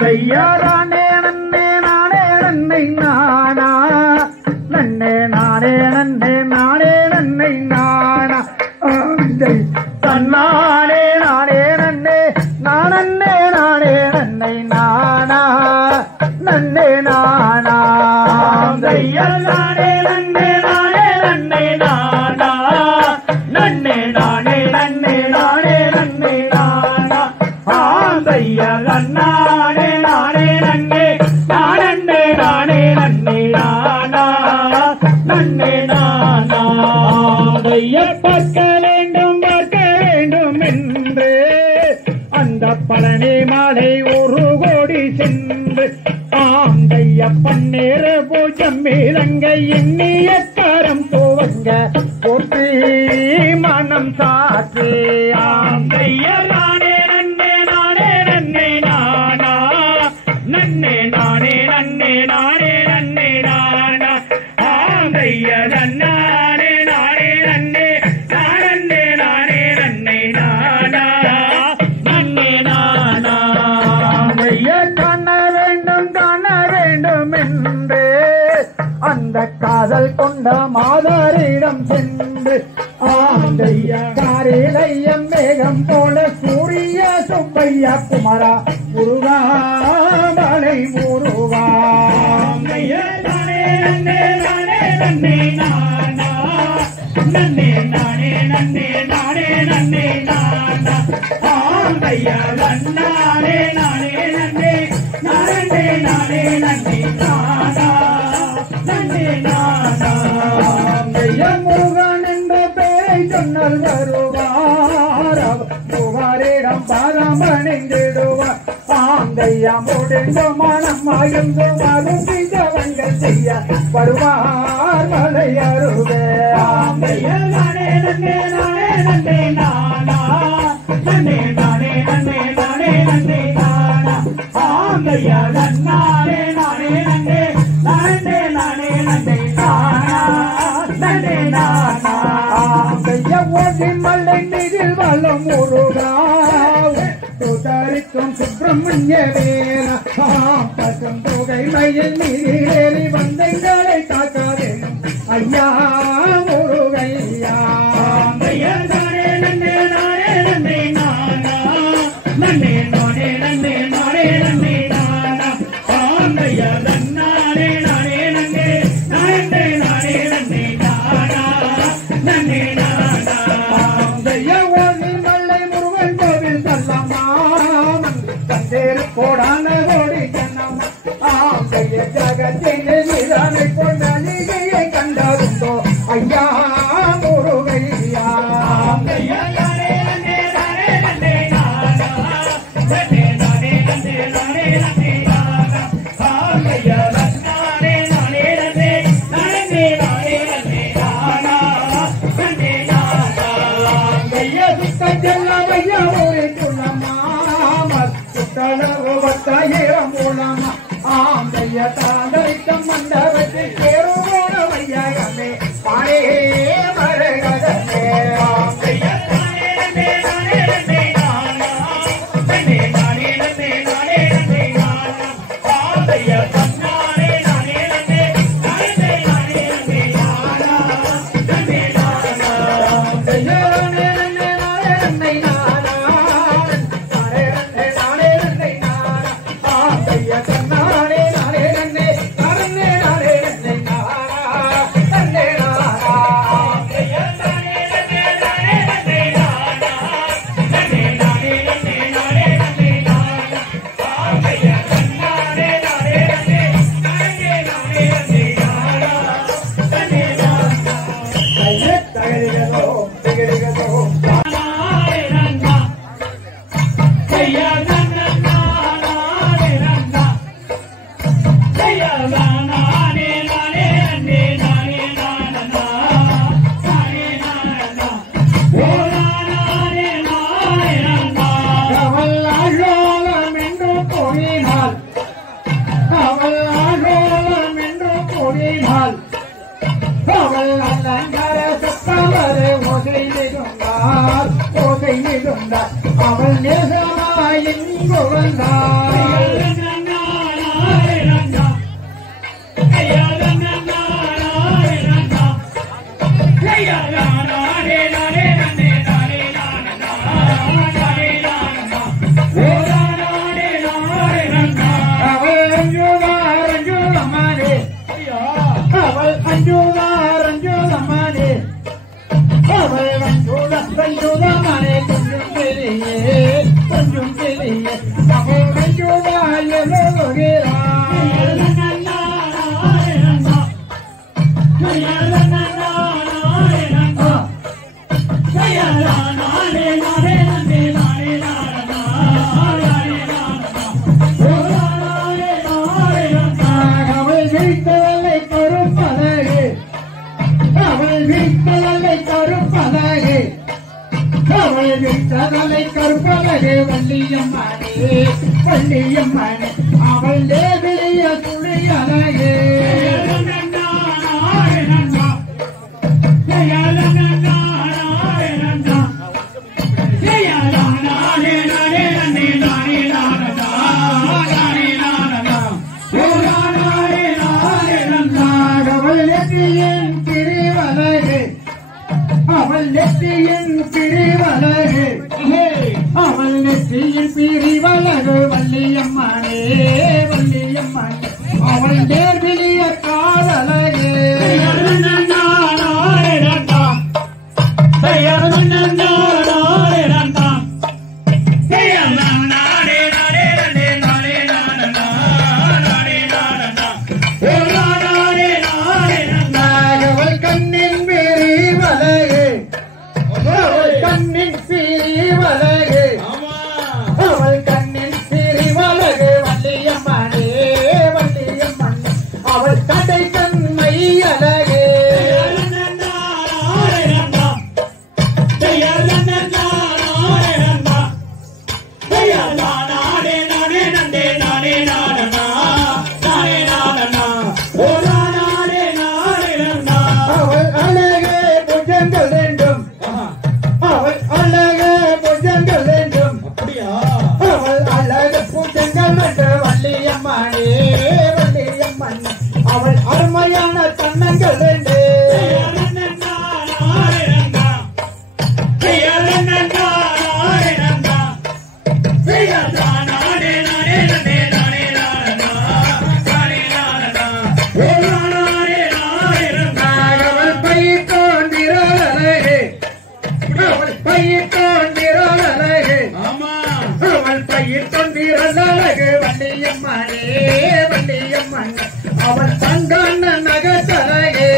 தையாரானே நன்னே நானே நன்னை நானா நன்னே நானே நன்னே நானே நன்னை நானா தன்னானே நானே நன்னே நானே நானே நன்னை நானா நன்னே நானா தையாரானே நன்னே நானே நன்னை நானா நன்னே நானே நன்னே நானே நன்னை நானா நானே நானே நன்னே நானே நானே நன்னே நானா நன்னே நானா பார்க்க வேண்டும் என்று அந்த பழனி மாலை ஒரு கோடி சென்று ஆந்தைய பன்னேற பூஜம் மேலங்கை எண்ணிய கரம் துவங்க போற்றி மனம் சாற்றி ஆந்தைய நானே நன்னே நானே நன்னே நானா நன்னே நானே நன்னே நானே நன்னே நானா ஆந்தைய நன்னானே நானே நன்னே நானே நானே நன்னே நானா நன்னே நானா காண வேண்டும் என்று அந்த காதல் கொண்ட மாதரிடம் சென்று ஆந்தைய காரிலையம் மேகம் போல சூரிய சுப்பையா குமரா முருகா மலை முருகா நானே நன்னே நானே நன்னே நானா நன்னே நானே நன்னே நானே நன்னே நானா ஆந்தைய நன்னானே நானே நன்னே நானே நானே நன்னே நானா நன்னே நானா முருகன் என்ற பெயரை சொன்னால் வருவார் புகாரிடம் பாதம் அணிந்திடுவார் ஆந்தையா முடிந்த மனம் மகிழ்ந்து மருந்திகவங்கள் செய்ய வருவார் மலை அருவே ஆந்தைய நானே நன்னே நானே நன்னே நானா நன்னே நானே நன்னே நானே நன்னே நானா ஆந்தைய நன்னானே நானே நன்னே நானே நானே நன்னே நானா நன்னே நானா ஆந்தைய ஓடி மலை நீரில் வளம் முருகா தரிக்கும் சுப்பிரமணிய வேல பசும் தொகை மயில் நீரேறி வந்தங்களை காக்காதே ஐயா முருகையா நானே நன்னே நானே நன்னே நானா நன்னே நானே நன்னே நானே நன்னே நானா ஆந்தைய நன்னானே நானே நன்னே நானே நானே நன்னே நானா நன்னே நானா ஆந்தைய ஓடி மல்லை முருகன் கோவில் செல்லம்மா கோடான கோடி ஜனம் ஆந்தைய ஜகத்திலே நிதானை கொண்ட நிதியை கண்டதுண்டோ ஐயா முருகையா ஆந்தைய நானே நன்னே நானே நன்னே நானா நன்னே நானே நன்னே நானே நன்னே நானா ஆந்தைய நன்னானே நானே நன்னே நானே நானே நன்னே நானா நன்னே நானா ஆந்தைய சுத்த ஜல்லவையா ஒரு குலமா சுத்தளவுவத்தாயிரம் மூலமா ஆந்தைய தாந்தரிக்கம் மண்டபத்தில் பேரோட வையகமே பாடே மரகதமே ஆந்தைய நானே நன்னே நானே நன்னே நானா நன்னே நானே நன்னே நானே நன்னே நானா ஆந்தைய நன்னானே நானே நன்னே நானே நானே நன்னே நானா நன்னே நானா ஆந்தைய நானே நன்னே நானே நன்னே நானா நானே நானே நன்னே நானே நானே நன்னே நானா நன்னே நானா ஆந்தைய நானே நன்னே நானே நன்னே நானா நன்னே நானே நன்னே நானே நன்னே நானா ஆந்தைய நன்னானே நானே நன்னே நானே நானே நன்னே நானா நன்னே நானா ஐயே தகரிகதோ திகரிகதோ நானே நன்னா ஐயா நன்னா நானே நன்னா ஐயா நானே நானே நன்னே நானே நானா நானே நானா ஓ நானே நானே நன்னா அவள் ஆழோலம் என்று கூறினாள் அவள் ஆழோலம் என்று கூறினாள் அவள் அலங்கார சத்தவரை ஓசை மிகுந்தாள் அவள் நேசமாயின் கோவந்தா கருப்பழகு வள்ளியம்மானே வள்ளியம்மானே அவள் தேவிய துளி அழகு அவள் நெற்றியின் பிரிவழகு அவள் நெற்றியின் பிரிவழகு வள்ளியம்மானே வள்ளியம்மானே அவள் நேர்விலிய காதழகு அவள் அருமையான தன்னங்கள் அவள் தங்கான நகத்தழகே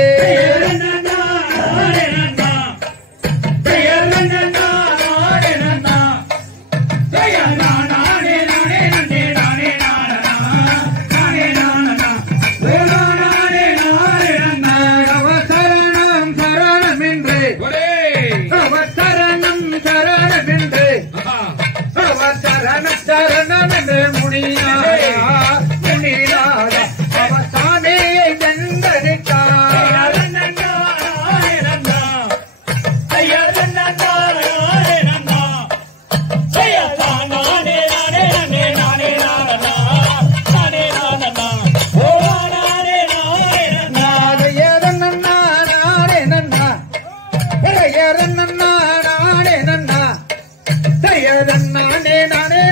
நானே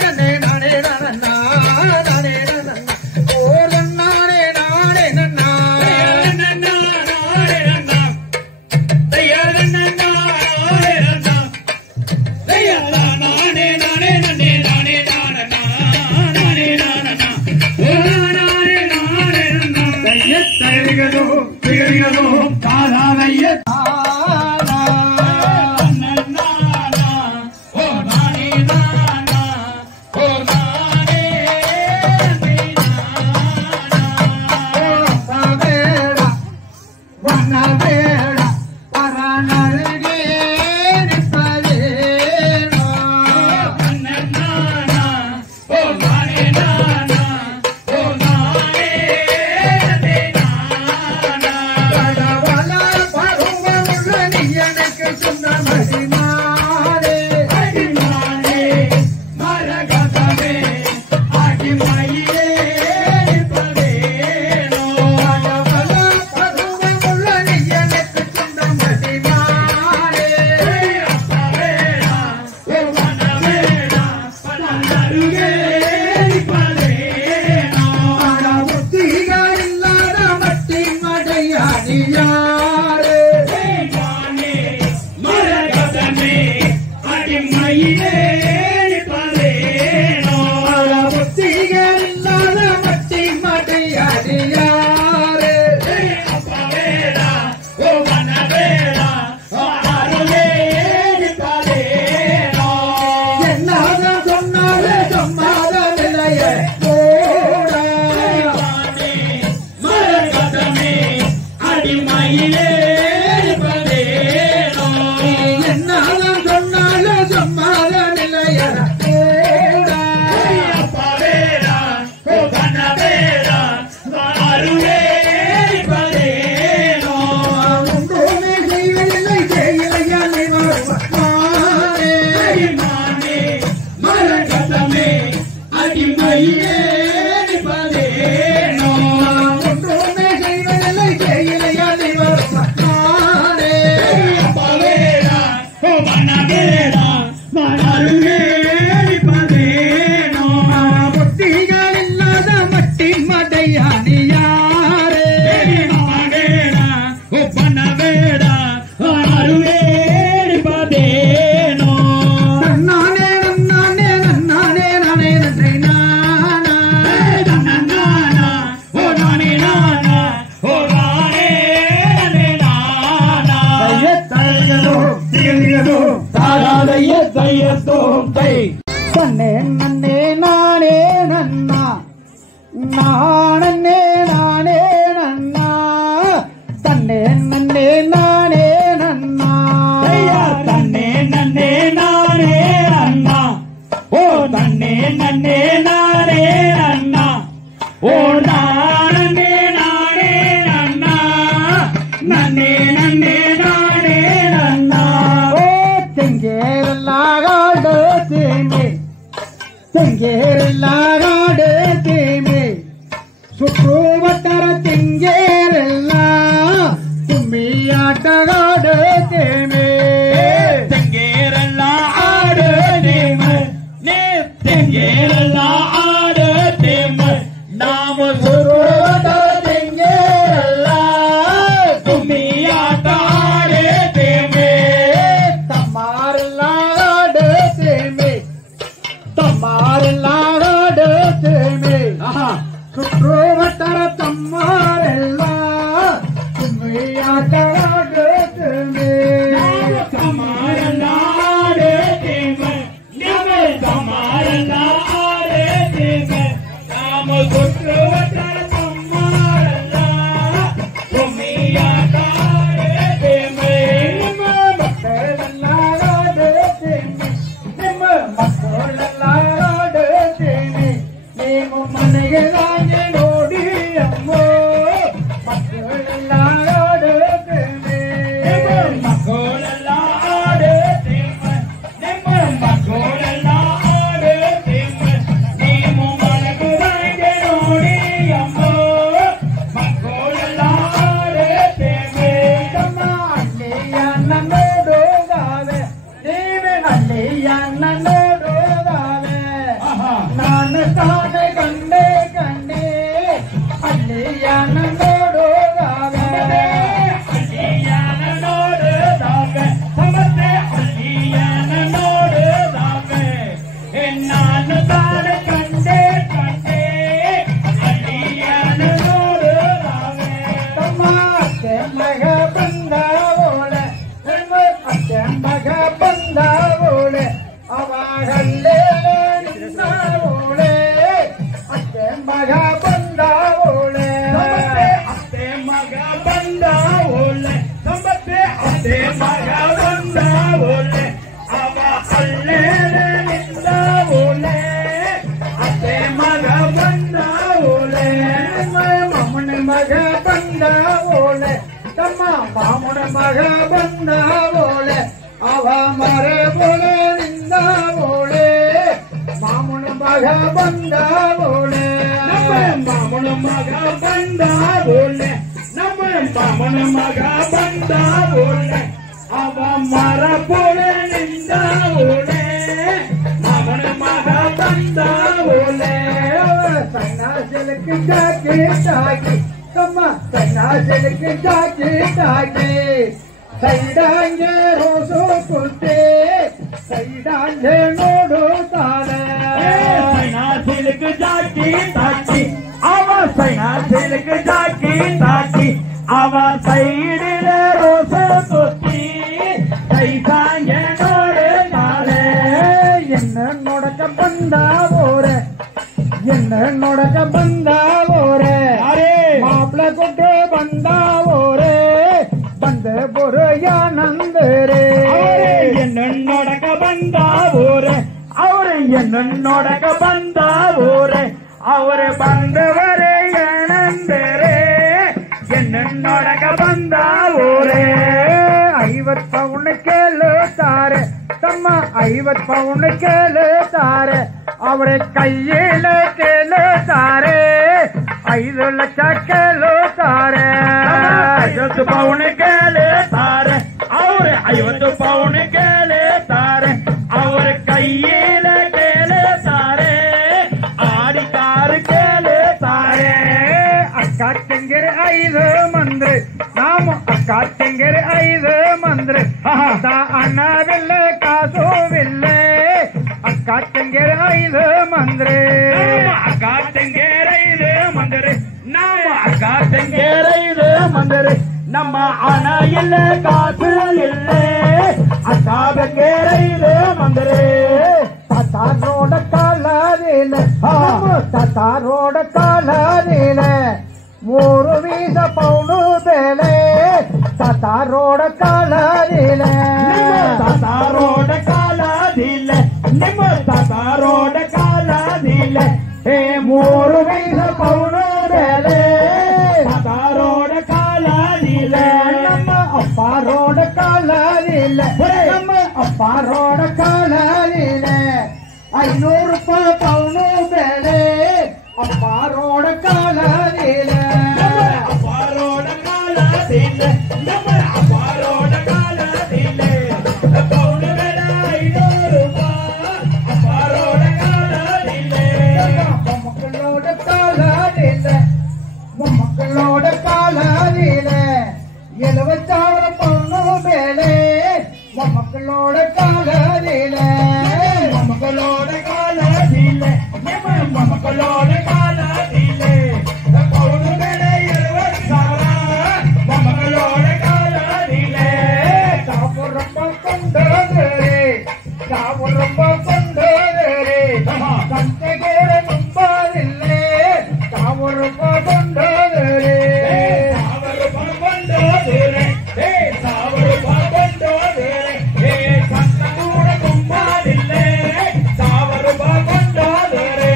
உள்ளமே அடிமையே நிற்பதேனோ ஒன்றுமே செய்வதில்லை செய்யலையாதி வரும் நானே அப்பவேடா மனவேடா மனருமே நிற்பதேனோ பொட்டிகள் இல்லாத மட்டி மடையானி யாரே மனவேடா பனவேடா மனருமே நிற்பதேனோ நன்னானே நன்னானே நன்னானே நானே நன்றை நானா நானா ஓ நானே நானா ஓ நானே நானா தையத்தோ திகழ்கிறதோ தாராதைய தையத்தோம் தை தன்னே நன்னே நானே நன்னா நானே நானே நன்னா தன்னே நன்னே நானே நன்னா ஐயா தன்னே நன்னே நானே அண்ணா ஓ தன்னே நன்னே நானே அண்ணா ஓ நானே நானே அண்ணா நன்னே நன்னே நானே அண்ணா ஓ தெங்கேரல்லாகாடு தீமே தெங்கேரல்லாகாடு தீமே சுற்றுவட்டார தெங்கேரெல்லாம் கும்மியாட்டகாடு தீமே தெங்கேரெல்லாம் ஆடு தேம நே தெங்கேரெல்லாம் ஆடு தேம நாம சுற்றுவட்டார தெங்கேரெல்லாம் கும்மியாட்ட ஆடு தேமே தம்மாரெல்லாகாடு தீமே தம்மாரெல்லாகாடு தீமே ஆஹா சுற்றுவட்டார தம்மாரெல்லாம் கும்மியாட்டகாடு தீமே கமாரனாடு தேம நாம கமாரனாடு தேம நாம குற்றவட்டார கமாரனா கும்மியாட்ட ஆடு தேமே மக்களெல்லாகாடு தீமே ನಿಮ್ಮ ಮಕ್ಕಳೆಲ್ಲಾಡು ತೇನೆ ನೀವು ಮನೆಗೆ ನಾಗೆ ನೋಡಿ ಅಮ್ಮೋ ಮಕ್ಕಳೆಲ್ಲಾಡು ತೇನೆ ಮಕ್ಕಳೆಲ್ಲ ಆಡು ದೇಮ ನಿಮ್ಮ ಮಕ್ಕಳೆಲ್ಲ ಆಡು ದೇಮ ನೀವು ಮನಗುರಂಗೆ ನೋಡಿ ಅಮ್ಮ ಮಕ್ಕಳೆಲ್ಲ ಆಡು ದೇಮೆ ತಮ್ಮ ಅಲ್ಲಿಯನ್ನ ನೋಡುವುದಾವೆ ನೀವೇ ಅಲ್ಲಿಯನ್ನ ನೋಡುವುದಾವೆ ನಾನು ತಾನೆ ಕಂಡೆ ಕಂಡೆ ಅಲ್ಲಿಯನ್ನ ನೋಡುವುದಾವೆ ಅಲ್ಲಿಯನ ನೋಡುದಾಗ ಸಮತೆ ಅಲ್ಲಿಯನ ನೋಡುದಾಗ ನಾನು ತಾನೆ ಕಂಡೆ ಕಂಡೆ ಅಲ್ಲಿಯನ ನೋಡುವಾಗ ತಮ್ಮ ಅತ್ತೆ ಮಗ ಬಂದವೋಳೆ ಅತ್ತೆ ಮಗ ಬಂದವೋಳೆ ಅವಾಗಲ್ಲೇ ನಿನ್ನವೋಳೆ ಅತ್ತೆ ಮಗ ಬಂದವೋಳೆ ಅತ್ತೆ ಮಗ ಬಂದ ಓಲೆ ಸಂಬತ್ತೆ ಅತ್ತೆ ಮಗ ಬಂದ ಓಲೆ ಅವ ಅಲ್ಲೇ ನಿಂದ ಓಲೆ ಅತ್ತೆ ಮಗ ಬಂದ ಓಲೆ ಮಾಮನ ಮಗ ಬಂದವೋಳೆ ತಮ್ಮ ಮಾಮನ ಮಗ ಬಂದವೋಳೆ ಅವ ಮರಬೋಳೆ ನಿಂದವೋಳೆ ಮಾಮನ ಮಗ ಬಂದವೋಳೆ ನಮ್ಮ ಮಾಮನ ಮಗ ಬಂದ ಓಲೆ ನಮ್ಮ ಮಾಮನ ಮಗ ಬಂದ ಓಲೆ ಅವ ಮರ ಪೋಳೆ ನಿಂದ ಓಲೆ ಮಾಮನ ಮಗ ಬಂದ ಓಲೆ ಸಣ್ಣ ಜಲಕ್ಕೆ ಜಾಕಿ ತಾಕಿ ತಮ್ಮ ಸಣ್ಣ ಜಲಕ್ಕೆ ಜಾಕಿ ತಾಕಿ ಸೈಡಂಗೆ ರೋಸು ಕುರ್ತೆ ಸೈಡಂಗೆ ನೋಡುತ್ತಾಳೆ ಸೈನಾ ಸಿಲ್ಕ್ ಜಾಕಿ ತಾಕಿ ಅವ ಸೈನಾ ಸಿಲ್ಕ್ ಜಾಕಿ ತಾಕಿ ಅವ ಸೈಡಿನ ರೋಸ ತೊತ್ತಿ ಸೈಸಾಂಗೆ ನೋಡುತ್ತಾಳೆ என்ன நொடக்க ಬಂದವೋರೆ என்ன நொடக்க ಬಂದವೋರೆ ಅರೇ ಮಾಪ್ಳ ಕೊಟ್ಟು ಬಂದವೋರೆ ಬಂದ ಬೊರೆಯಾನಂದರೆ என்னோடಕ ಬಂದ ಊರೆ ಅವ್ರೆ என்னோಡಕ ಬಂದ ಊರೆ ಅವ್ರೆ ಬಂದವರೇ ಏನಂದರೆ என்னோಡಕ ಬಂದ ಊರೆ 50 ಪೌಂಡ್ ಕೇಳುತ್ತಾರೆ ತಮ್ಮ 50 ಪೌಂಡ್ ಕೇಳುತ್ತಾರೆ ಅವರೇ ಕೈಯೇಲೆ ಕೇಳುತ್ತಾರೆ 5 ಲಕ್ಷ ಕೇಳುತ್ತಾರೆ 50 ಪೌಂಡ್ ಕೇಳುತ್ತಾರೆ ಅವರೇ 50 ಪೌಂಡ್ ಕೇಳುತ್ತಾರೆ ಅವರ ಕೈಯೇಲೆ ಕೇಳುತ್ತಾರೆ ಆಡಿ ಕಾರು ಕೇಳುತ್ತಾರೆ ಅಕ್ಕ ತಂಗಿಯರು 5 ಮಂದಿ ನಾವು ಅಕ್ಕ ತಂಗಿಯರು 5 ಮಂದಿ ಹಣವಿಲ್ಲ ಕಾಸುವಿಲ್ಲ ಅಕ್ಕ ತಂಗಿಯರು 5 ಮಂದಿ ಅಕ್ಕ ತಂಗಿಯರು 5 ಮಂದಿ ನಾವು ಅಕ್ಕ ತಂಗಿಯರು 5 ಮಂದಿ ನಮ್ಮ ಹಣ ಇಲ್ಲ ಕಾಸು ಇಲ್ಲ ಅಕ್ಕ ತಂಗಿಯರು 5 ಮಂದಿ ರೋಡ ಕಾಲದಿಲ್ಲ ರೋಡ ಕಾಲದಿಲ್ಲ 3 ವೀಸ ಪೌಂಡು ಬೆಲೆ ರೋಡ ಕಾಲದಿಲ್ಲ ರೋಡ ಕಾಲದಿಲ್ಲ ನಿಮ್ಮ ರೋಡ ಕಾಲದಿಲ್ಲ 3 ವೀಸ ಪೌಂಡು ಬೆಲೆ ರೋಡ ಕಾಲದಿಲ್ಲ ನಮ್ಮ ಅಪ್ಪ ರೋಡ ಕಾಲದಿಲ್ಲ ನಮ್ಮ ಅಪ್ಪ ರೋಡ ಕಾಲದಿಲ್ಲ 500 ರೂಪಾಯಿ ಪೌಂಡು ಬೆಲೆ ಅಪ್ಪ ರೋಡ ಕಾಲದಿಲ್ಲ ಅಪ್ಪ ರೋಡ ಕಾಲದಿಲ್ಲ ನಮ್ಮ ಅಪ್ಪ ರೋಡ ಕಾಲದಿಲ್ಲ ಪೌಂಡ್ ಬೆಲೆ 500 ರೂಪಾಯಿ ಅಪ್ಪ ರೋಡ ಕಾಲದಿಲ್ಲ ಮೊಮ್ಮಕ್ಕಳೋಡ ಕಾಲದಿಲ್ಲ ಮೊಮ್ಮಕ್ಕಳೋಡ ಕಾಲದಿಲ್ಲ 70,000 ಪೌಂಡು ಬೆಲೆ ಮೊಮ್ಮಕ್ಕಳೋಡ ಕಾಲದಿಲ್ಲ ಮಕ್ಕಳೋಡ ಕಾಲದಿಲ್ಲ ನಿಮ್ಮ ಮಕ್ಕಳೋಡ ಕಾಲದಿಲ್ಲ ಪೌಂಡ್ ಬೆಲೆ 70,000 ಮಕ್ಕಳೋಡ ಕಾಲದಿಲ್ಲ 1,000 ರೂಪಾಯಿ ಕೊಂಡೋದರೆ 1,000 ರೂಪಾಯಿ ಕೊಂಡೋದರೆ ಸಂತೆಗೇರ ತುಂಬಾರಿಲ್ಲ 1,000 ರೂಪಾಯಿ ಕೊಂಡೋದರೆ 1,000 ರೂಪಾಯಿ ಕೊಂಡೋದರೆ 1,000 ರೂಪಾಯಿ ಕೊಂಡೋದರೆ ಸಂತೂರ ತುಂಬಾರಿಲ್ಲ 1,000 ರೂಪಾಯಿ ಕೊಂಡೋದರೆ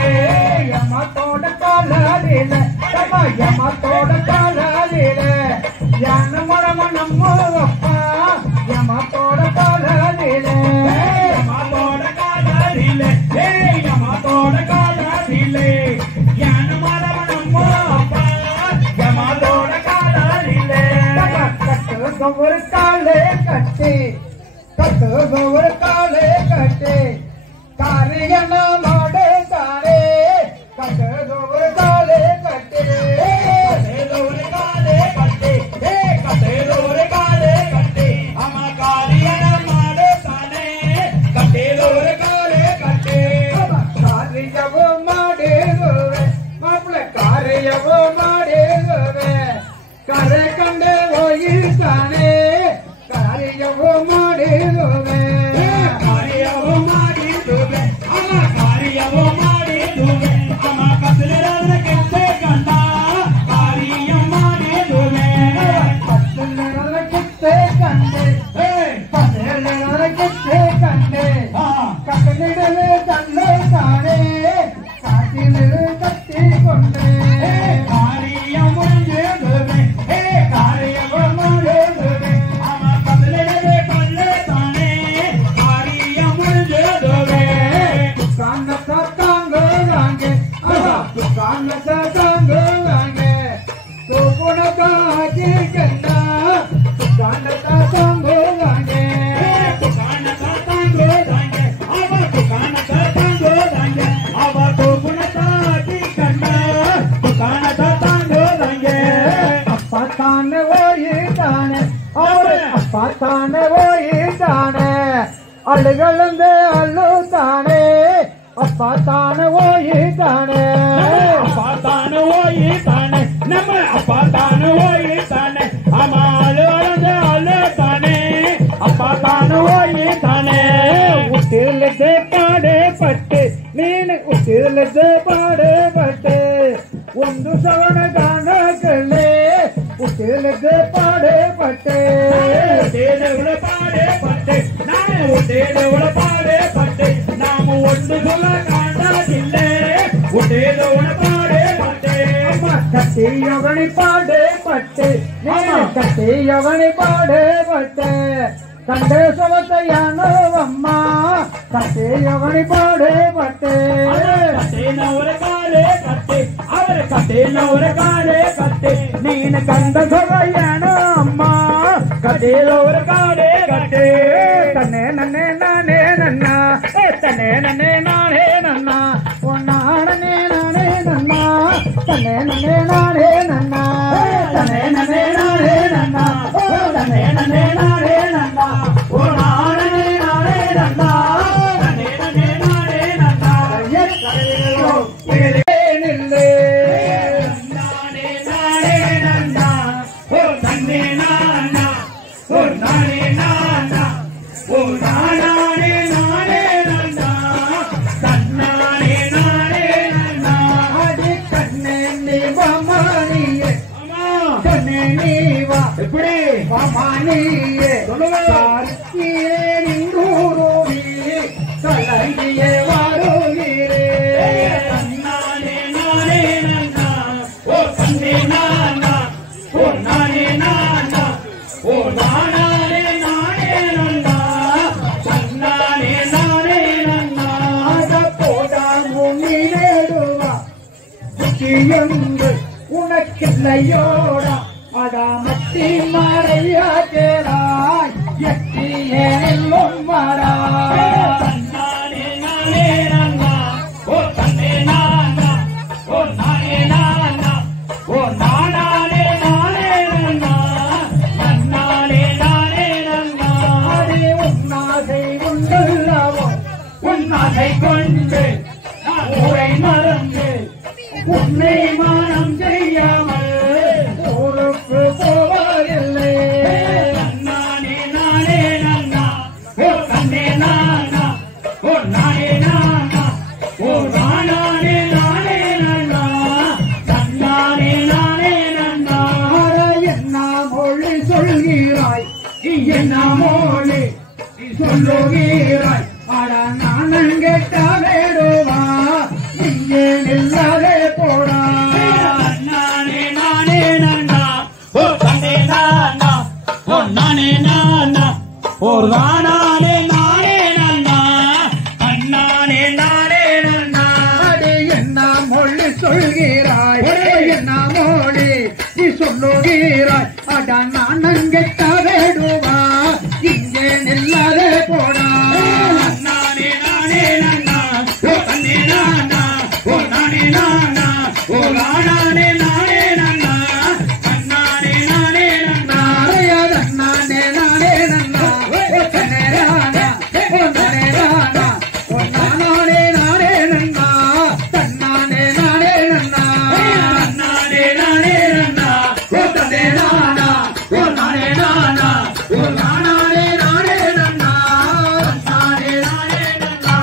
ಯಮತೋಡ ಕಾಲದಿಲ್ಲ ಯಮತೋಡ ಕಾಲದಿಲ್ಲ ಯಾನ ಮರಮ ನಮ್ಮಪ್ಪ ಯಮತೋಡ ಕಾಲದಿಲ್ಲ ಯಮತೋಡ ಕಾಲದಿಲ್ಲ ಯಮತೋಡ ಕಾಲದಿಲ್ಲ ಯಾನ ಮರಮ ನಮ್ಮಪ್ಪ ಯಮತೋಡ ಕಾಲದಿಲ್ಲ ಕಟ್ಟು ಗೌರ ಕಾಲೆ ಕಟ್ಟಿ ಕಟ್ಟು ಗೌರ ಕಾಲೆ ಕಟ್ಟಿ ಕಾರ್ಯನ ಮಾಡುತ್ತಾರೆ ಕಟ್ಟು ಗೌರ ಕಾಲೆ ಕಟ್ಟಿ ಕಟ್ಟೆದೋರೆ ಕಾಲೆ ಕಟ್ಟಿ ಕಟ್ಟೆದೋರೆ ಕಾಲೆ ಕಟ್ಟಿ ಅಮ ಕಾರ್ಯನ ಮಾಡುತ್ತಾನೆ ಕಟ್ಟೆದೋರೆ ಕಾಲೆ ಕಟ್ಟಿ ಕಾರ್ಯವೋ ಮಾಡಿರುವೆ ಮಕ್ಕಳ ಕಾರ್ಯವೋ ಮಾಡಿರುವೆ ಕರೆ ಕಂಡೆ ಹೋಗಿರ್ತಾನೆ ಕಾರ್ಯವೋ ಮಾಡಿರುವೆ ಕಾರ್ಯವೋ ಮಾಡಿದುವೆ ಅಮ ಕಾರ್ಯವೋ ಮಾಡಿದುವೆ ಅಮ ಕತ್ತಲೆರಾದ ಕೆತ್ತೆ ಕಂಡ ಕಾರ್ಯ ಮಾಡಿದುವೆ ಪತ್ತಲರ ಕಿತ್ತೆ ಕಂಡೆ ಪತ್ತಲರ ಕಿತ್ತೆ ಕಂಡೆ ಕತ್ತಲಿಡಲು ತಂದೆ ತಾನೆ ಕಾಟಿಲು ಕಟ್ಟಿಕೊಂಡೆ ಕಾರ್ಯ ಮುಂಜೆದುವೆ ಕಾರ್ಯವೋ ಮಾಡಿದುವೆ ಅಮ ಕತ್ತಲೆರಾದ ಕಲ್ಲೆ ತಾನೆ ಕಾರ್ಯ ಮುಂಜೆದುವೆ ಕಾಂಡ ತಾಂಗೋಂಗೆ ಕಾಂಡ ತಾಂಗೋಂಗೆ ತೋಪುಣ ಕಾಜಿ ಕಂಡ ಕಾಂಡ ತಾಂಗೋಂಗೆ ತುಕಾನ ತಾಂಗೋದಂಗೆ ಅವ ತೋಪುಣ ತಾಟಿ ಕಂಡ ತುಕಾನ ತಾಂಗೋದಂಗೆ ಅಪ್ಪ ತಾನೆ ಹೋಯಿತಾನೆ ಅವರೇ ಅಪ್ಪ ತಾನೆ ಹೋಯಿತಾನೆ ಅಳುಗಳಂದೆ ಅಳ್ಳುತ್ತಾನೆ ಅಪ್ಪ ತಾನೆ ಹೋಯಿತಾನೆ ಅಪ್ಪ ತಾನು ಹೋಯಿತಾನೆ ನಮ್ಮ ಅಪ್ಪ ತಾನು ಹೋಯಿತಾನೆ ಅಮಾಲು ಅಳದೆ ಅಳುತ್ತಾನೆ ಅಪ್ಪ ತಾನು ಹೋಯಿತಾನೆ ಹುಟ್ಟಿರ್ಲಿದ್ದೆ ಪಾಡೆ ಪಟ್ಟೆ ನೀನು ಹುಟ್ಟಿರ್ಲಿದ್ದೆ ಪಾಡೆ ಪಟ್ಟೆ ಒಂದು ಸವಣ ಗಾನ ಕಳ್ಳೆ ಹುಟ್ಟಿರ್ಲಿದ್ದೆ ಪಾಡೆ ಪಟ್ಟೆ ದೇವಳ ಪಾಡೆ ಪಟ್ಟೆ ನಾನು ದೇವಳ ಪಾಡೆ ಪಟ್ಟೆ ನಾವು ಒಂದು ಸಲ ಕಾಣದಿಲ್ಲ ದೇವಳ ಪಾಡೆ ಪಟ್ಟೆ ಕಟ್ಟಿಯೊಗಣಿ ಪಾಡೆ ಪಟ್ಟೆ ನೀನು ಕಟ್ಟಿಯೊಗಣಿ ಪಾಡೆ ಪಟ್ಟೆ கண்டேசவத்தையானவம்மா கட்டேயவனை பாடே பட்டே கட்டேன ஒரு காலே கட்டே அவரை கட்டேன ஒரு காலே கட்டே நீனு கண்ட சபையான அம்மா கட்டேல ஒரு காலே கட்டே தன்னே நன்னே நானே நன்னா தன்னே நன்னே நானே நன்னா நானே நானே நன்னா தன்னே நன்னே நானே நன்னா தன்னே நன்னே நானே நன்னா தன்னே நன்னே நானே நன்னா நானே நானே நன்னா தன்னே நன்னே நானே நன்னா நில்லே நானே நானே நன்னா ஓ நன்னே நானா ஓ நானே நானா ஓ நானே நானே நன்னா தன்னானே நானே நன்னா அடி கண்ணே நீவமானியே அம்மா கண்ணே நீவா எப்படி மாமானியே சார்த்தியே நின்றூரோவி கலங்கியே வாரோகிறே நானே நானே நன்னா ஓ தன்னே நானா ஓ நானே நானா ஓ நானே நானே நன்னா தன்னானே நானே நன்னா அத போடாமோ நீ நேடுவா புத்தியொன்று உனக்கில்லையோடா அடாமத்தி மாறையா கேளாய் எட்டியே நெல்லும் மாறா தன்னானே நானே நன்னா ஓ தன்னே நானா ஓ நானே நானா ஓ நானே நானே நன்னா தன்னானே நானே நன்னா அடி உன்னாசை உண்டல்லவோ உன்னாசை கொண்டு நான் ஊரை மறந்து உன்னை மானம் செய்யாமல் ஊருக்கு போவதில்லை தன்னானே நானே நன்னா ஓ தன்னே நானா ஓ நானே நானா ஓ நானே நானே நன்னா தன்னானே நானே நன்னா ஆர என்ன மொழி சொல்கிறாய் என்ன மொழி சொல்லுகிறாய் அட நானும் கேட்ட வேடுவா நீயே நில்லாதே போடா நானே நானே நன்னா ஓ தன்னே நானா ஓ நானே நானா ஓ நானே நானே நன்னா தன்னானே நானே நன்னா அடி என்ன மொழி சொல்கிறாய் என்ன மொழி நீ சொல்லுகிறாய் அட நானும் கேட்ட வேடுவா இங்கே நில்லாதே போடா நானே நானே நன்னா ஓ தன்னே நானா ஓ நானே நானா ஓ நானே நானே நன்னா தன்னானே நானே நன்னா நானே நானே நன்னா ஓ தன்னே நானா ஓ நானே நானா ஓ நானே நானே நன்னா தன்னானே நானே நன்னா நானே நானே நன்னா ஓ தன்னே நானா ஓ நானே நானா ஓ நானே நானே நன்னா தன்னானே நானே நன்னா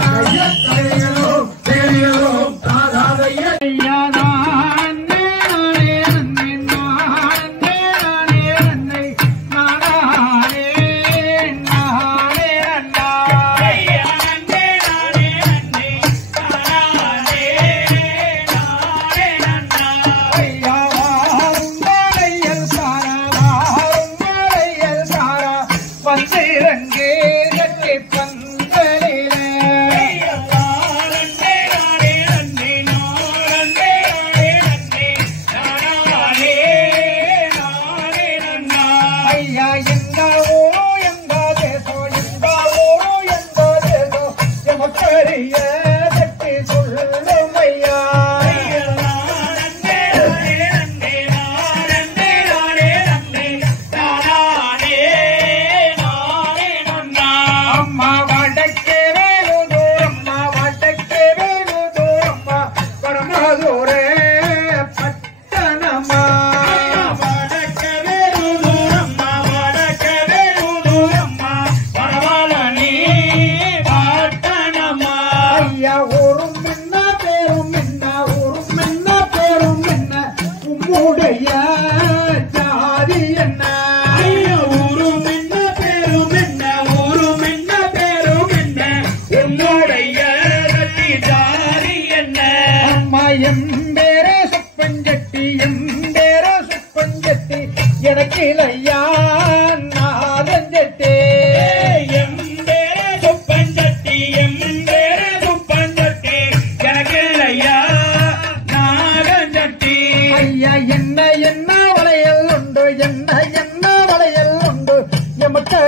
தெரியலும் தாதாதைய ஐயா நானே நானே நன்னே நானே நானே நன்னை நானே நானே நன்னா ஐயா நன்னே நானே நன்னே நானே நானே நன்னா ஐயா வாரும் மலையல் சாரா வந்திரங்கே கட்டி பந்தலிலே ஐயா எங்க ஊரோ எங்க தேசோ எங்க ஊரோ எங்க தேசோ எமக்கரிய கட்டி சொல்லும் ஐயா அம்மா வடக்கே வேணுதோர் அம்மா வடக்கே வேணுதோர் அம்மா பரமதோரே பட்டணமா ஐயா ஊரும் என்ன பேரும் என்ன ஊரும் என்ன பேரும் என்ன உம்முடைய ஜாதி என்ன அம்மா எம்பேர சுப்பஞ்சட்டி எம்பேர சுப்பஞ்சட்டி எனக்கு இல்லையா நாரஞ்சட்டி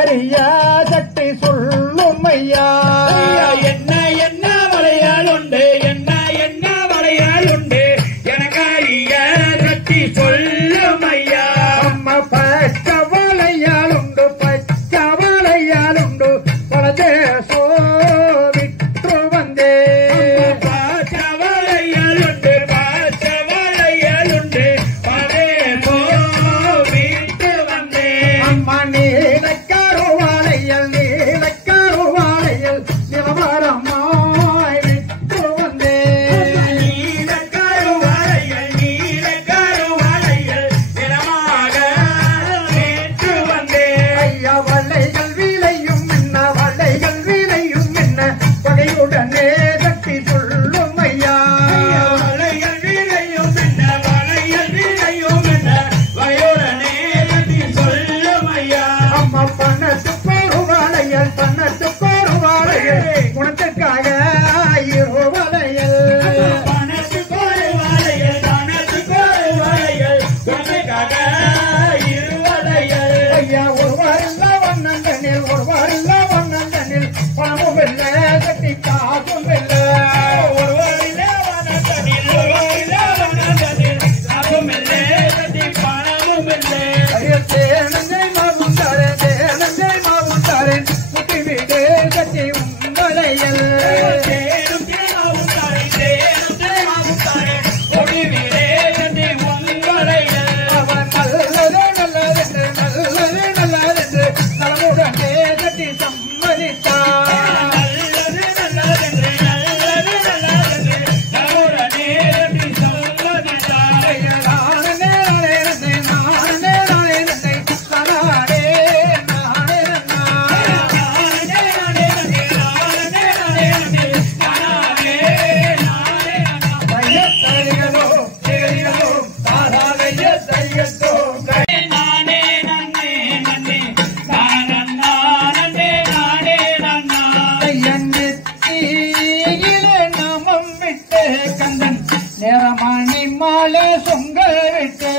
கரிய சட்டி சொல்லும் ஐயா என்ன என்ன வளையல் உண்டு என்ன என்ன வளையல் உண்டு எனக்காரிய சட்டி சொல்லும் ஐயா அம்மா பச்சை வளையலுண்டு பச்சை வளையலுண்டு பரதேசோ விற்று வந்தே பச்சை வளையல் உண்டு பச்சை வளையல் உண்டு பரதேசோ விற்று வந்தே அம்மா நீலக்கருவாளையல் நீலக்கருவாளையல் நிலவரமாய் விற்று வந்தே நீலக்கருவாளையல் நீலக்கருவாளையல் நிலமாக விற்று வந்தே ஐயா வளைகள் விளையும் என்ன வளைகள் விளையும் என்ன பகையுடனே சக்தி சொல்லும் ஐயா வளையல் விளையும் என்ன வளையல் விளையும் என்ன வயோடனே கட்டி சொல்லும் ஐயா அம்மா பண்ணத்து பெருவாளையல் பண்ணத்து பெருவாளையல் குணத்துக்காக இருவளையல் பணத்து கோருவாளையல் பணத்து கோருவாளையல் சொன்னக்காக இருவளையல் ஐயா ஒருவாரில்ல வண்ணந்தனில் ஒருவாரில்ல வண்ணந்தனில் பணமும் இல்ல கட்டி காசும் இல்ல ஒருவரிலே வனத்தனில் ஒருவரிலே வனத்தனில் அதுவும் இல்லை கட்டி பணமும் இல்லை ஐயா தேனஞ்சை மாவும் தாரேன் முட்டி வீடு கட்டி உங்களையல் தேனும் தேனாவும் தாரே தேனும் தேனாவும் தாரே ஒளி வீரே கட்டி உங்களையல் அவன் நல்லதே நல்லதென்று நல்லதே நல்லதென்று நலமுடனே கட்டி சம்மதித்தான் நல்லது நல்லதென்று நல்லது நல்லதென்று நம்முடனே கட்டி சம்மதித்தார் ஐயா நானே நானே நன்னை நானே நானே நன்னை நானே நானே நன்னா ஐயத்தடிகளோ தேடிகளோ தாராளைய தையத்தோ கையன்னெத்தியிலே நாமம் விட்டு கந்தன் நேரமணி மாலை சொங்க விட்டு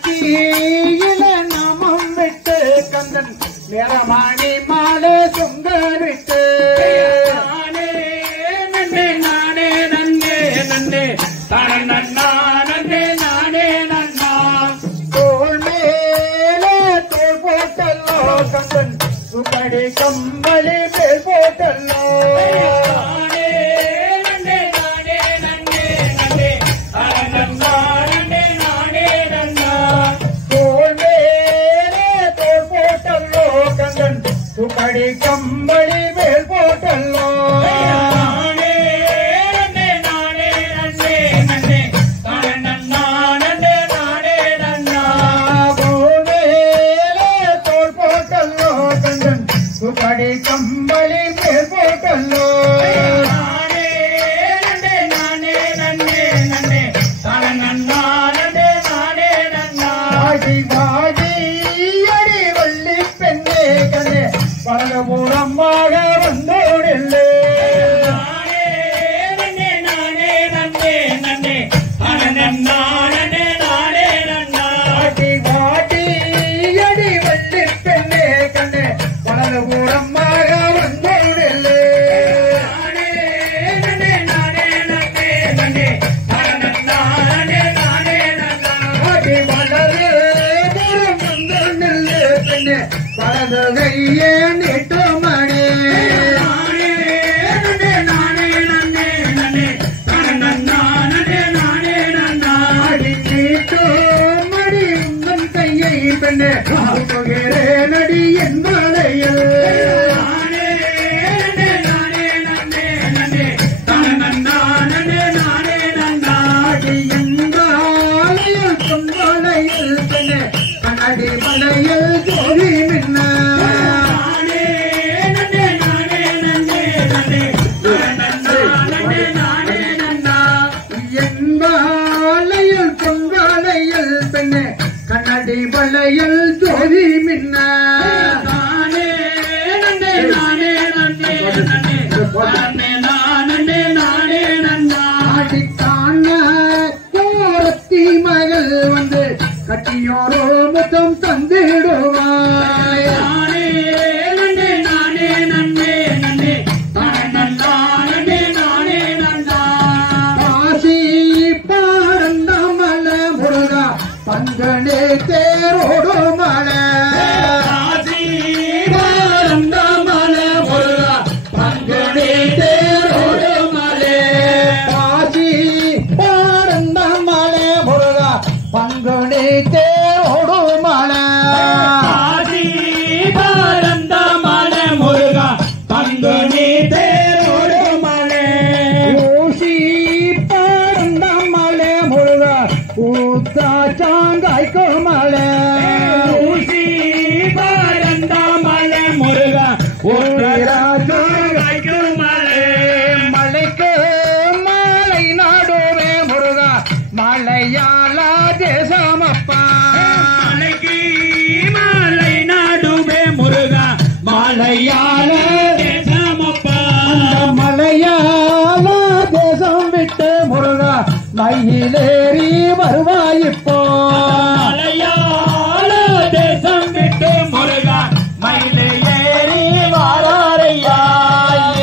கண்ணெத்தியிலே நாமம் விட்டு கந்தன் நேரமணி மாலை சொங்க விட்டு தோள் மேலே தோள் போட்டல்லோ கந்தன் சுக்கடி கம்பளி மேல் போட்டல்லோ தோள் மேலே தோள் போட்டல்லோ கந்தன் சுக்கடி கம்பளி மேல் போட்டல்லோ தோள் மேலே தோள் போட்டல்லோ கந்தன் சுக்கடி கம்பளி மேல் போட்டல்லோ ஆடி வாடி அடி வள்ளி பெண்ணே கண்ணே பலபுறமாக வந்தோடில்லே ஆடி வாடி அடி வள்ளி பெண்ணே கண்ணே பலபுறமாக வந்தோடில்லே ஆடி வளரே நெல்லு பெண்ணே பலதையே நீட்டுமணி ஆடி நீட்டுமணி உந்தன் கையை பெண்ணே போகிறே நடி என் மலையில் ஆடி எங்காலையில் பொங்கலையில் பெண்ணே கண்ணடி மலையில் ஜோதி மின்ன என்பாலையில் பொங்கலையில் பெண்ணே கண்ணடி மலையில் ஜோதி மின்ன மலையாள தேசமப்பா மலையாள தேசம் விட்டு முருகா மயிலேறி வருவாயிப்போ மலையாள தேசம் விட்டு முருகா மயிலே ஏறி வாராரையா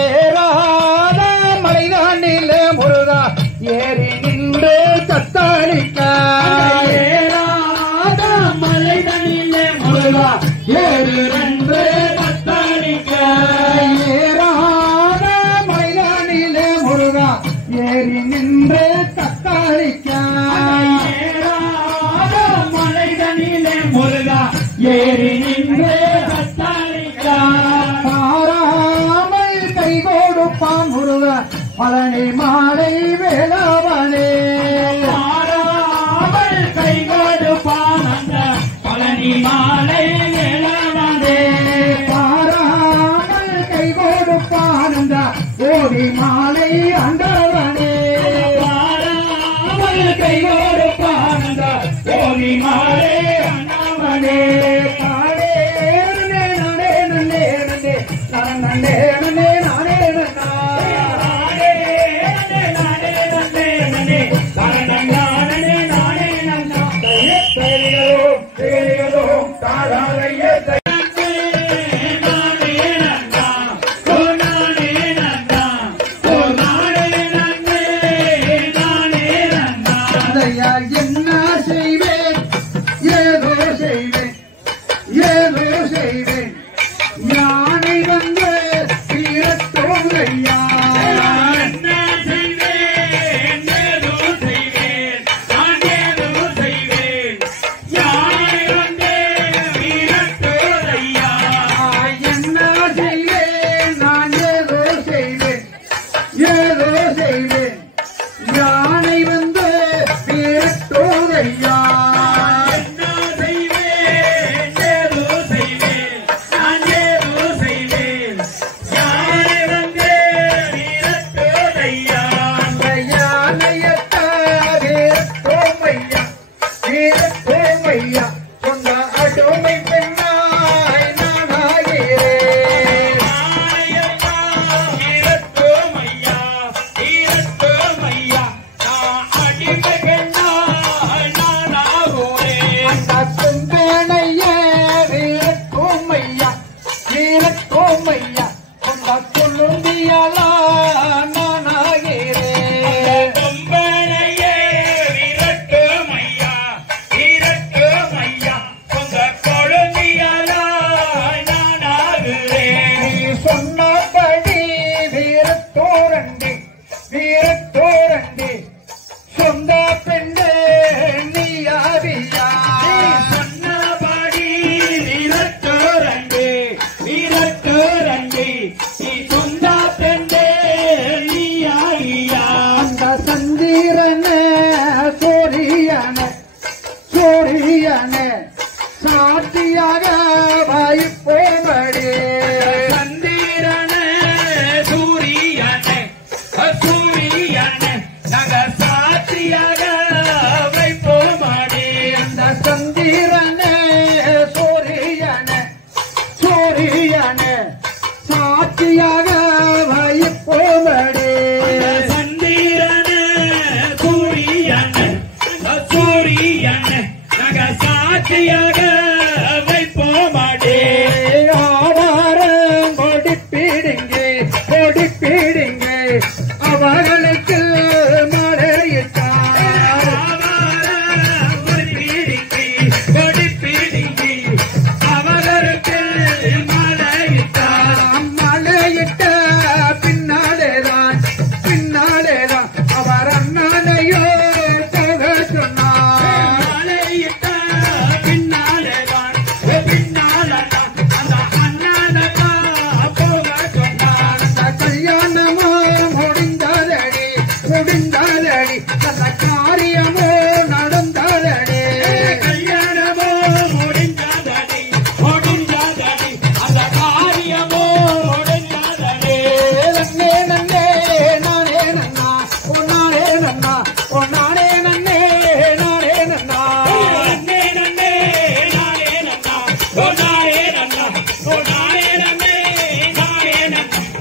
ஏறாத மலைதானிலே முருகா ஏறி நின்று தத்தாளிக்க ஏறாத மலைதனிலே முருகா ஏறு ரெண்டு தத்தாளிக்க ஏறாத மலைதானிலே முருகா ஏறி நின்று தத்தாளிக்க ஏறாத மலைதனிலே முருகா ஏறி நின்று தத்தாளிக்க பாராமல் கை கொடுப்பான் முருகா பழனி மாலை வேளாவனே மாறாமல் கை கொடுப்பான் அந்த பழனி மாலை வேளாவனே பாராமல் கை கொடுப்பான் அந்த ஓடி மாலை அண்டவனே மாறாமல் கை கொடுப்பான் அந்த ஓடி மாலை அண்ணாமனே நானே நானே நன்னே நன்னே நானே நன்னே நானே நன்னா என்ன செய்வேன் ஏதோ செய்வேன் ஏதோ செய்வேன் யானை வந்து தீரத்தோம் ஐயா என்ன செய்வேன் நான் ஏதோ செய்வேன் ஏதோ செய்வேன் யானை வந்து தீரத்தோம் ஐயா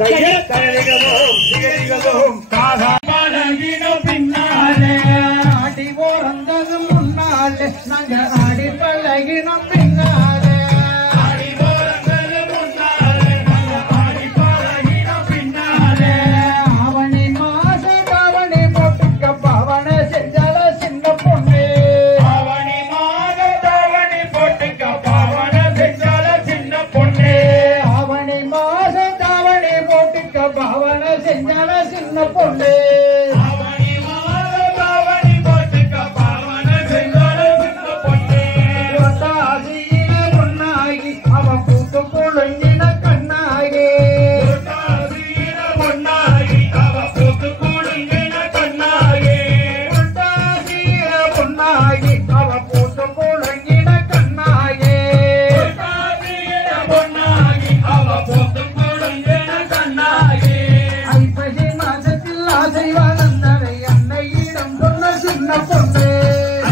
கழிகவும் சிகரிகவும் காதாகினும் பின்னாலே ஆடி ஓரந்தது முன்னாலே நாங்க ஆடி பழகினோம் பின்னாலே ஆடி போறந்தது முன்னாலே ஆடி பழகினோம் பின்னாலே அவனி மாச பவனி போட்டுக்க பவன செஞ்சால சின்ன பொண்ணு அவனி மாக தவணி போட்டுக்க பவன செஞ்சால சின்ன பொண்ணு அவனி மாச தவணி போட்டுக்க பவன செஞ்சால சின்ன பொண்ணு அவனி மாக தவணி போட்டுக்க பவன செஞ்சால சின்ன பொண்ணு ஒட்டாசியில பொண்ணாகி அவ பூத்து குழஞ்சின கண்ணாகி ஒட்டாசியில பொன்னாகி அவ பூத்து குலுங்கின கண்ணாகி ஒட்டாசியில பொண்ணாகி அவ பூத்து குழஞ்சின கண்ணாகி ஒட்டாசியில பொன்னாகி அவ பூத்து குலுங்கின கண்ணாகி ஐப்பசி மாசத்தில் ஆசை வளர்ந்ததை அன்னையிடம் சொன்ன சின்ன பொண்ணு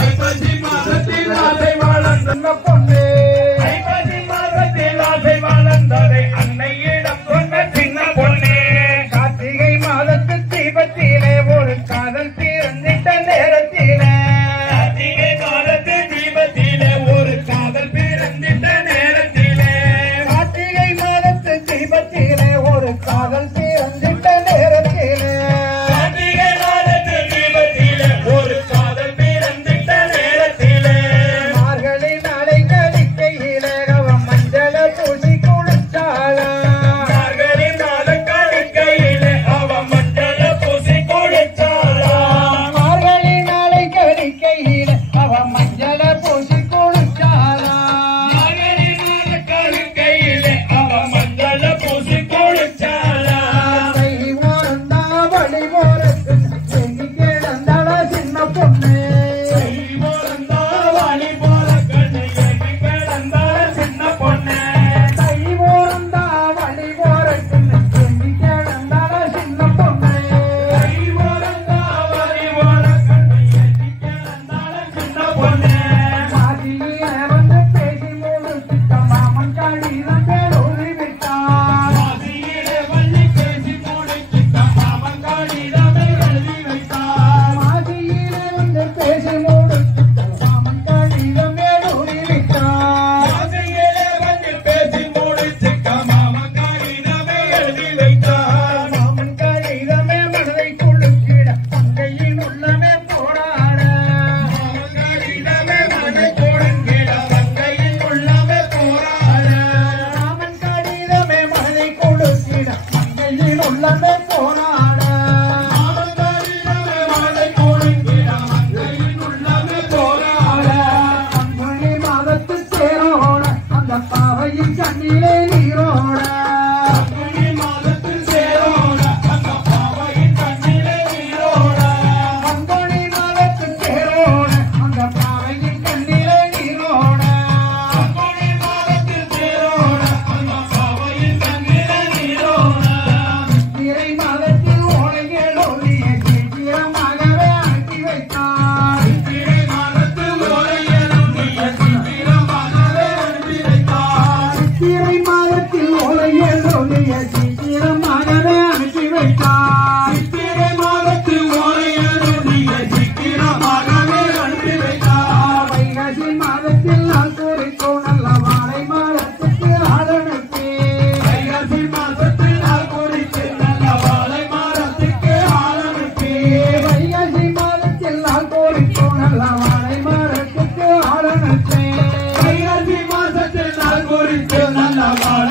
ஐப்பசி மாதத்தில் ஆசை வளர்ந்த சின்ன பொண்ணு ஐப்பசி மாதத்தில் ஆசை வளர்ந்ததை அன்னையிடம் சொன்ன சின்ன பொண்ணே கார்த்திகை மாதத்து தீபத்திலே ஒரு காதல் பிறந்திட்ட நேரத்திலே கார்த்திகை மாதத்து தீபத்திலே ஒரு காதல் பிறந்திட்ட நேரத்திலே கார்த்திகை மாதத்து தீபத்திலே ஒரு காதல் பிறந்திட்ட நேரத்திலே கார்த்திகை மாதத்து தீபத்திலே ஒரு காதல் பிறந்திட்ட நேரத்திலே மார்கழி நாளை கழிக்கையிலே அவ மஞ்சள பூசி குளிச்சாளா மார்கழி மாத கழிக்கையிலே அவ மஞ்சள பூசி குளிச்சாளா மார்கழி நாளை கழிக்கையிலே அவ மஞ்சள பூசி குளிச்சாளா மார்கழி மாத கழிக்கையிலே அவ மஞ்சள பூசி குளிச்சாளா கை ஓரந்தா வழி ஓரத்து எங்கி கிடந்தாள சின்ன பொண்ணு வாலி போல கண்ணு எங்கி கிடந்தால சின்ன பொண்ணு கை ஓரந்தா வழி ஓரத்து எங்கி கிடந்தாள சின்ன பொண்ணு வாலி போல கண்ணு எங்கி கிடந்தால சின்ன பொண்ணு மாசியில வந்து பேசி முடிச்சுட்ட மாமன் கடிதம் எழுதி விட்டான் வாசியிலே வள்ளி பேசி முடிச்சிட்ட மாமன் கடிதமே எழுதி வைத்தார் மாசியில வந்து பேசி முடிச்சுட்ட மாமன் கடிதம் எழுதி விட்டான் வாசியிலே வள்ளி பேசி முடிச்சிட்ட மாமன் கடிதமே எழுதி வைத்தார் மாமன் கடிதமே மனதை குலுக்கிட தங்கையின் உள்ளமே போராட மாமன் கடிதமே மனை கொடுங்கிட வங்கையின் உள்ளமே போராட மாமன் கடிதமே மனதை குலுக்கிட தங்கையின் உள்ளமே போராட மாமன் கடிதமே மனை கொடுங்கிட வங்கையின் உள்ளமே போராட அன்புனி மாதத்து சேரோட அந்த பாவையின் கண்ணிலே நீரோட அக்னி மாதத்தில் சேரோட அந்த பாவையின் கண்ணிலே நீரோட அன்புனி மாதத்து சேரோட அந்த பாவையின் கண்ணிலே நீரோட அக்னி மாதத்தில் சேரோட அந்த பாவையின் கண்ணிலே நீரோட திரை மாதத்தில் ஓலைகளோடிய சீக்கிரமாகவே அனுப்பி வைத்தார் சித்திரை மாதத்தில் ஓலையெழுதிய சித்திரமாகவே அனுப்பி வைத்தார் திரை மாதத்தில் ஓலைகளோடிய சீக்கிரமாகவே அனுப்பி வைத்தார் சித்திரை மாதத்தில் ஓலையெழுதிய சித்திரமாகவே அனுப்பி வைத்தார் வைகாசி மாதத்தில் நான் குறிக்கோள் நல்ல வாழை மாதத்துக்கு ஆளனுப்பி வைகாசி மாதத்தில் நாள் குறித்து நல்ல வாழை மரத்துக்கு ஆள் அனுப்பி வைகாசி மாதத்தில் நான் குறிக்கோள் நல்ல வாழை மாதத்துக்கு ஆளனுப்பி வைகாசி மாதத்தில் நாள் குறித்து நல்ல வாழை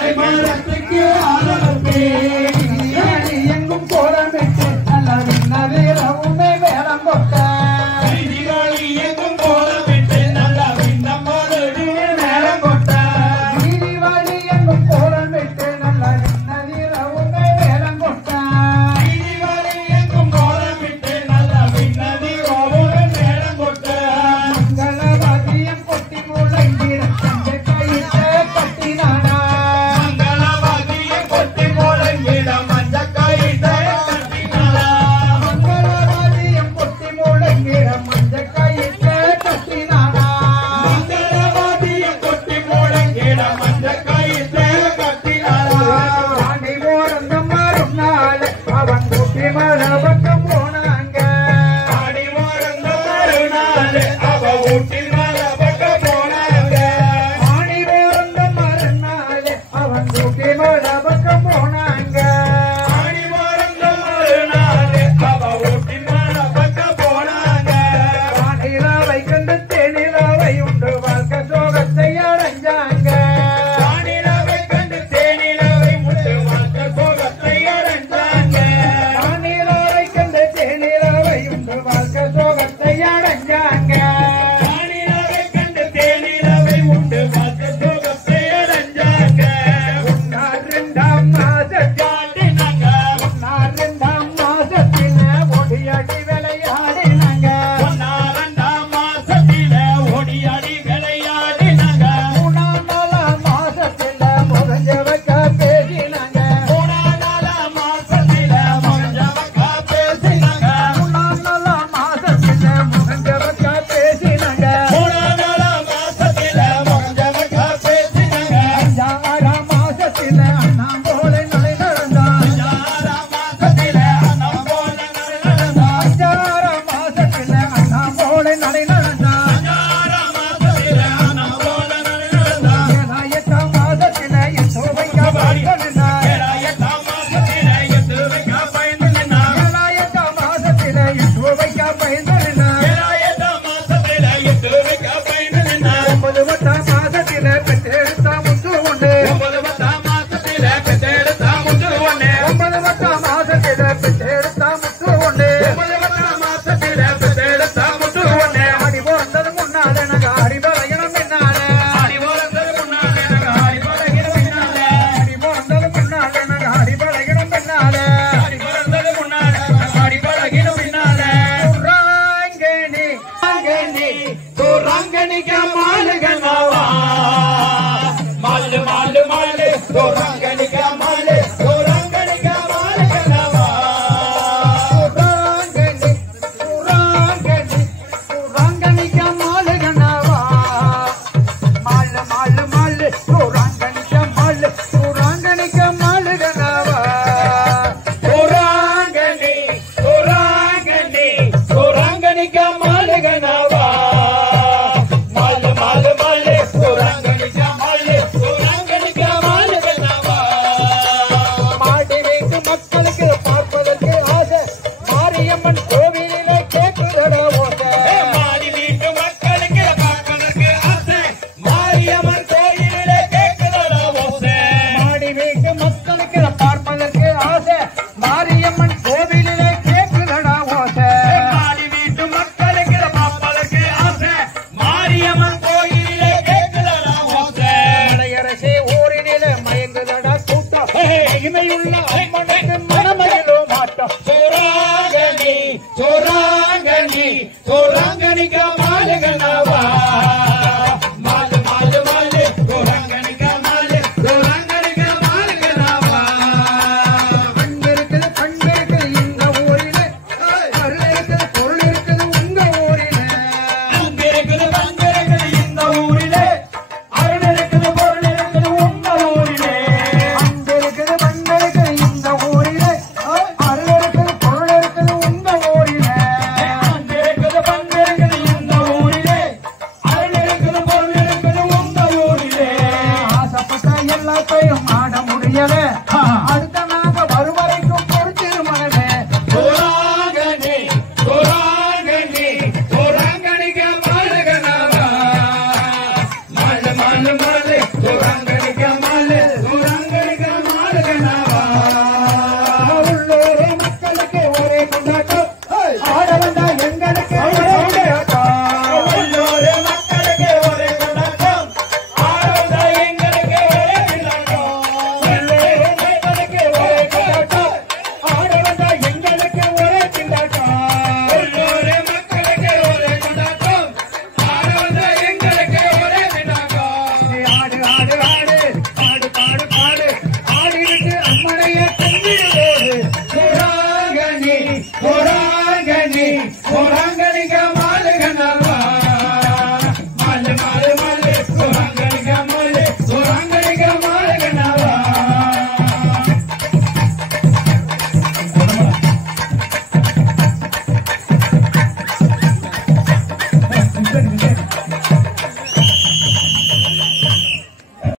Orangani,